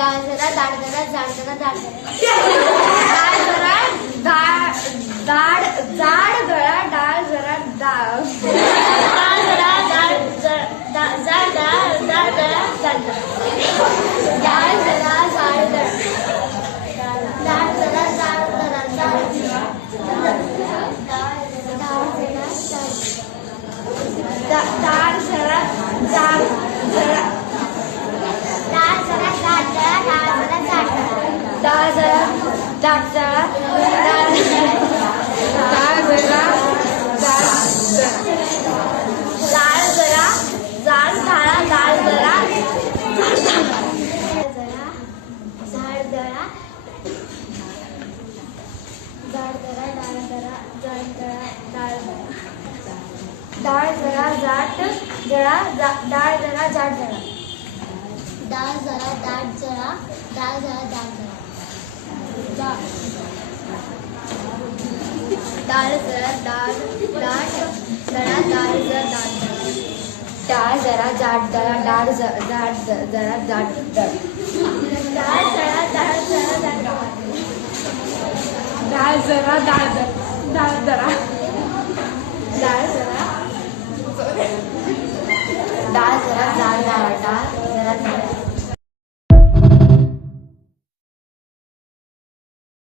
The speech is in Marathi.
डाळ जरा जाड जरा जाड जरा जाड जरा डाळ जरा जाड गळा डाळ जरा डाळ जरा जाड जाड डाळ गळा जाड डाळ जरा जाड डाळ जरा जाड जरा जाड डाळ जरा जाड जरा डाळ जरा जाड डाळ जरा जाड जरा डाळ जरा जाड डाळ जरा जाड दळा जाड दळा डाळ जरा जाड जळा डाळ जरा जाड जळा डाळ जरा दाट जळा डाळ जरा दाट जळा डाळ जरा दाट जळा डाळ जरा दाट डाळ जरा जाड जळा डाळ जरा जाड डाळ जरा दाट जरा डाळ जरा दाट डाळ जरा डाळ जरा जाड डाळ